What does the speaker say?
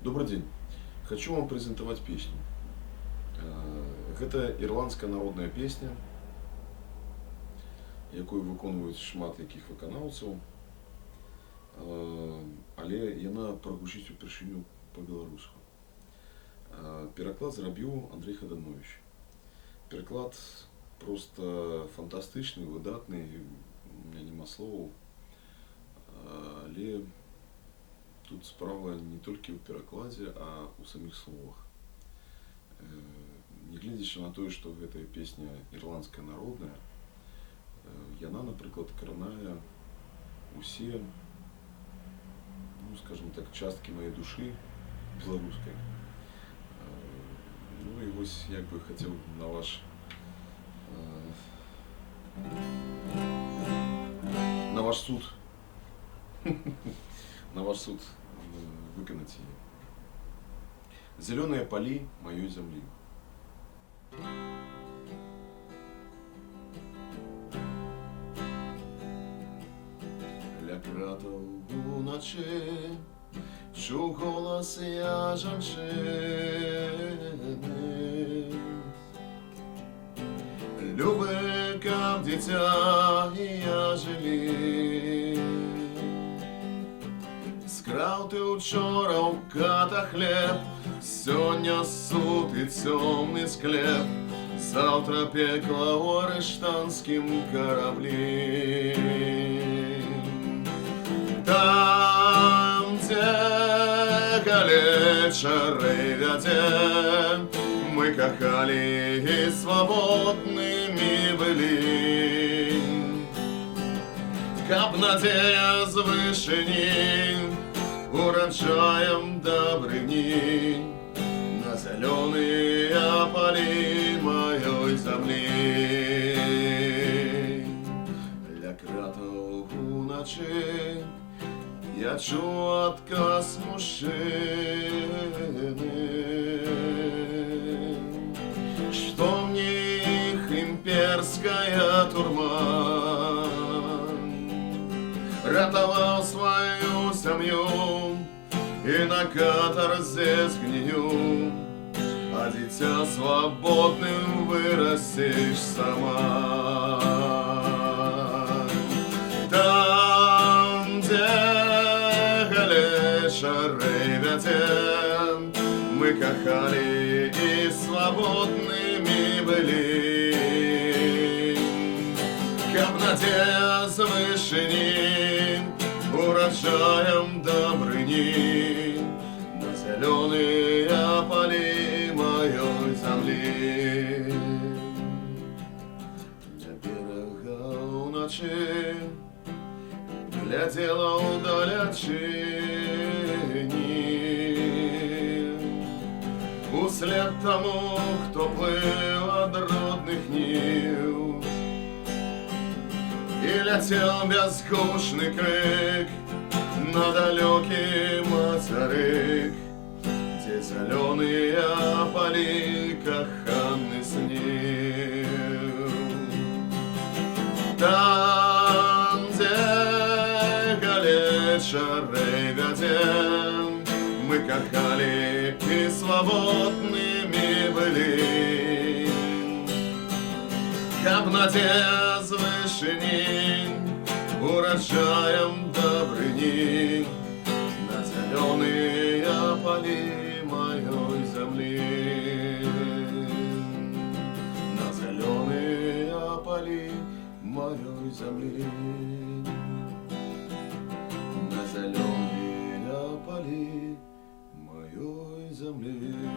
Добрый день. Хочу вам презентовать песню. Гэта ірландская народная песня, якую выконваюць шмат якіх выканаўцаў, але яна прагучыць упершыню па-беларуску. Пераклад зрабіў Андрей Хаданович. Пераклад просто фантастычны, выдатны, у меня няма словаў, але тут справа не толькі ў перакладзе, а ў саміх словах. Нягледзячы на тое, што гэтая песня ірландская народная, яна, напрыклад, кранае усе, скажем так, часткі маёй душы беларускай. Ну і вось як бы хацеў на ваш суд на ваш суд выканаць яе. Зелёныя палі маёй зямлі. Ля кратаў уначы чуў голас я жанчыны. Любы, каб дзіця і я жылі. Скраў ты учора ў ката хлеб, сёння суд і цёмны склеп, заўтра пекла ў арыштанскім караблі. Там, дзе галечары вядзе, мы кахалі і свабоднымі былі. Каб надзея з вышыні ураджаем дабрыні на зялёныя палі маёй зямлі. Ля кратаў уначы я чуў адказ мужчыны, што мне іх імперская турма. Ратаваў сваю сям'ю і на катарзе згнію, а дзіця свабодным вырасцеш сама. Там, дзе галечары вядзе, мы кахалі і свабоднымі былі. Каб надзея з вышыні ураджаем дабрыні на зялёныя палі маёй зямлі. Ля берага ўначы глядзела ўдалячыні, услед таму, хто плыў ад родных ніў. І ляцеў бязгучны крык на далёкі мацярык, дзе зялёныя палі каханы сніў. Там, дзе галечары вядзе, мы кахалі і свабоднымі былі. Каб надзея з вышыні ураджаем дабрыні на зялёныя палі маёй зямлі. На зялёныя палі маёй зямлі. На зялёныя палі маёй зямлі.